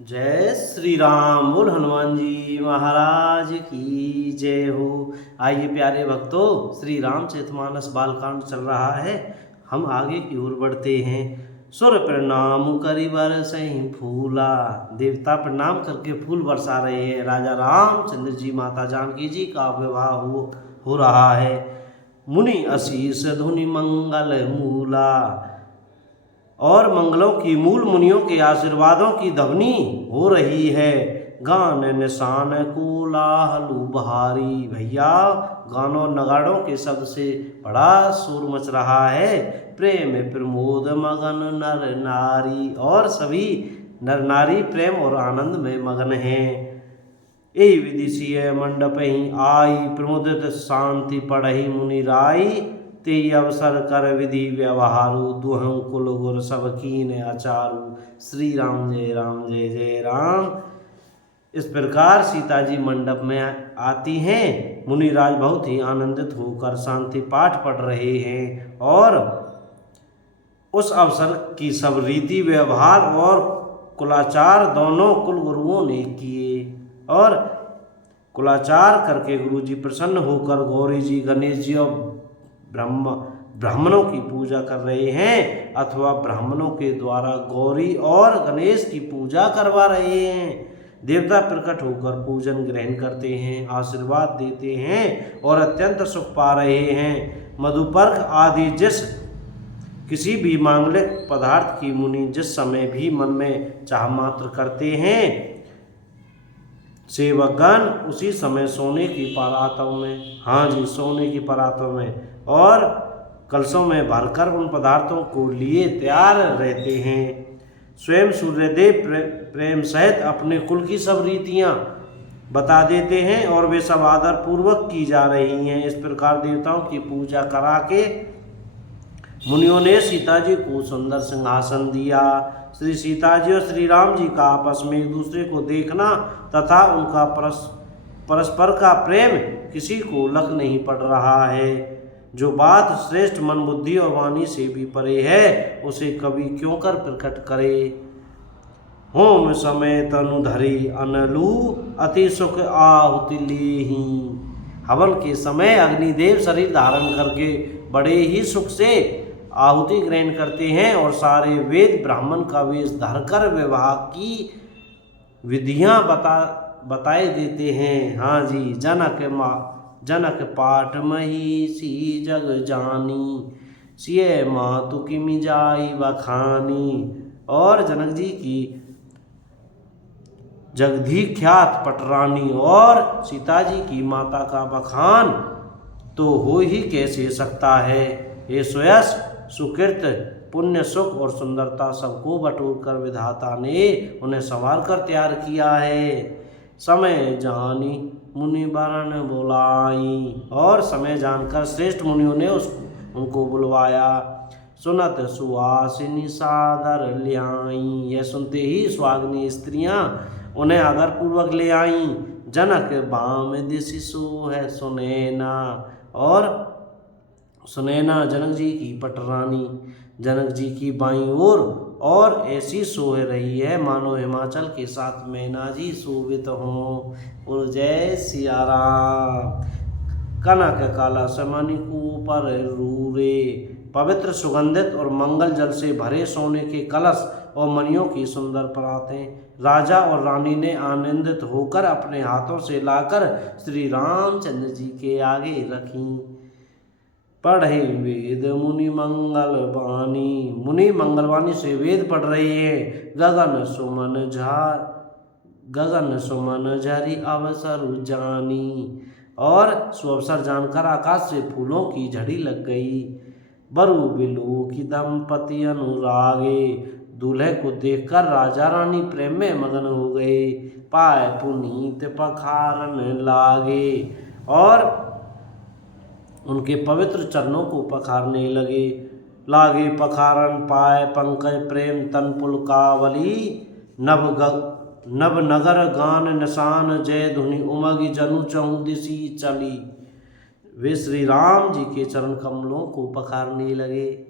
जय श्री राम। बोल हनुमान जी महाराज की जय हो। आइए प्यारे भक्तों, श्री रामचरितमानस बालकांड चल रहा है। हम आगे की ओर बढ़ते हैं। सुर प्रणाम करि बरसहि फूला। देवता प्रणाम करके फूल बरसा रहे हैं। राजा रामचंद्र जी माता जानकी जी का विवाह हो रहा है। मुनि आशीष धुनि मंगल मूला। और मंगलों की मूल मुनियों के आशीर्वादों की ध्वनि हो रही है। गान निशान कोलाहल भारी। भैया, गानों नगाड़ों के शब्द से बड़ा शोर मच रहा है। प्रेम प्रमोद मगन नर नारी। और सभी नर नारी प्रेम और आनंद में मगन हैं। यही विदिशीय मंडप ही आई। प्रमुदित शांति पढ़ही मुनि राई। ते अवसर कर विधि व्यवहारु। दुहं कुल गुर सब कीन अचारु। श्री राम जय राम जय जय राम। इस प्रकार सीता जी मंडप में आती हैं। मुनिराज बहुत ही आनंदित होकर शांति पाठ पढ़ रहे हैं। और उस अवसर की सब रीति व्यवहार और कुलाचार दोनों कुल गुरुओं ने किए। और कुलाचार करके गुरु जी प्रसन्न होकर गौरी जी, गणेश जी और ब्राह्मणों की पूजा कर रहे हैं, अथवा ब्राह्मणों के द्वारा गौरी और गणेश की पूजा करवा रहे हैं। देवता प्रकट होकर पूजन ग्रहण करते हैं, आशीर्वाद देते हैं और अत्यंत सुख पा रहे हैं। मधुपर्क आदि जिस किसी भी मांगलिक पदार्थ की मुनि जिस समय भी मन में चाह मात्र करते हैं, सेवकगण उसी समय सोने की परातों में, हाँ जी, सोने की परातों में और कलशों में भरकर उन पदार्थों को लिए तैयार रहते हैं। स्वयं सूर्यदेव प्रेम सहित अपने कुल की सब रीतियां बता देते हैं और वे सब आदर पूर्वक की जा रही हैं। इस प्रकार देवताओं की पूजा करा के मुनियों ने सीता जी को सुंदर सिंहासन दिया। श्री सीता जी और श्री राम जी का आपस में एक दूसरे को देखना तथा उनका परस्पर का प्रेम किसी को लग नहीं पड़ रहा है। जो बात श्रेष्ठ मन बुद्धि और वाणी से भी परे है, उसे कवि क्यों कर प्रकट करे। होम समय तनु धरी अनलू। अति सुख आहुति लेहि। हवन के समय अग्निदेव शरीर धारण करके बड़े ही सुख से आहुति ग्रहण करते हैं और सारे वेद ब्राह्मण का वेश धरकर विवाह की विधियां बताए देते हैं। हाँ जी, जनक पाठ महिषी जग जानी। सिय मातु किमि जाई बखानी। और जनक जी की जगधिख्यात पटरानी और सीता जी की माता का बखान तो हो ही कैसे सकता है। ये सुयश सुकृत पुण्य सुख और सुंदरता सबको बटोर कर विधाता ने उन्हें संवार कर तैयार किया है। समय जानी मुनि वरण बुलाई। और समय जानकर श्रेष्ठ मुनियों ने उनको बुलवाया। सुनत सुहासिनी सादर ल्याई। यह सुनते ही सुहागिनी स्त्रियां उन्हें आदर पूर्वक ले आईं। जनक बाम दिशि सोहै सुनैना। और सुनैना जनक जी की पटरानी जनक जी की बाईं ओर और ऐसी सोह रही है मानो हिमाचल के साथ मैना जी शोभित हों। और जय सिया राम। कनक कलश मणिकू पर रूरे। पवित्र सुगंधित और मंगल जल से भरे सोने के कलश और मणियों की सुंदर परातें राजा और रानी ने आनंदित होकर अपने हाथों से लाकर श्री रामचंद्र जी के आगे रखीं। पढ़े वेद मुनि मंगल वाणी। मुनि मंगलवाणी से वेद पढ़ रहे हैं। गगन सुमन झरी अवसर जानी। और सुअवसर जानकर आकाश से फूलों की झड़ी लग गई। बरु बिलो की दंपति अनुरागे। दूल्हे को देखकर राजा रानी प्रेम में मगन हो गए। पाए पुनीत पखारन लागे। और उनके पवित्र चरणों को पखारने लागे पखारन पाए पंकज प्रेम तन पुलकावली। नव नगर गान निशान जय धुनि उमगी जनु चहु दिशि चली। वे श्री राम जी के चरण कमलों को पखारने लगे।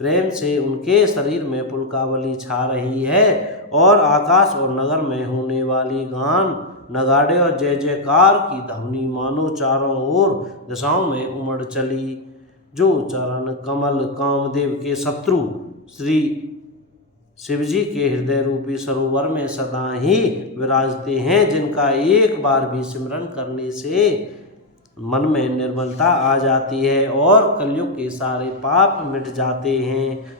प्रेम से उनके शरीर में पुलकावली छा रही है और आकाश और नगर में होने वाली गान, नगाड़े और जय जयकार की ध्वनि मानो चारों ओर दिशाओं में उमड़ चली। जो चरण कमल कामदेव के शत्रु श्री शिवजी के हृदय रूपी सरोवर में सदा ही विराजते हैं, जिनका एक बार भी सिमरन करने से मन में निर्मलता आ जाती है और कलयुग के सारे पाप मिट जाते हैं।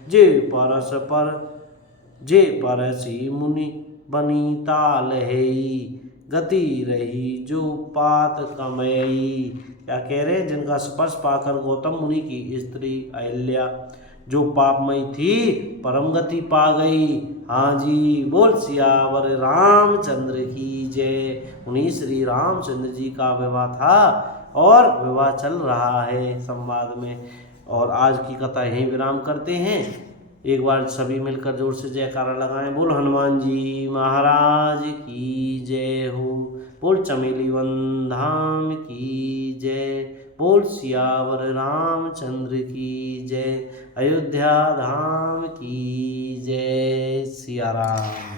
जे परसी मुनि बनीता लहई, गति रही जो पात कमई। क्या कह रहे हैं? जिनका स्पर्श पाकर गौतम मुनि की स्त्री अहिल्या जो पापमयी थी परम गति पा गई। हाँ जी, बोल सियावर रामचंद्र की जय। उन्हीं श्री रामचंद्र जी का विवाह था और विवाह चल रहा है संवाद में। और आज की कथा यहीं विराम करते हैं। एक बार सभी मिलकर जोर से जयकारा लगाएं। बोल हनुमान जी महाराज की जय हो। बोल चमेली वन धाम की जय। बोल सियावर रामचंद्र की जय। अयोध्या धाम की जय। सिया राम।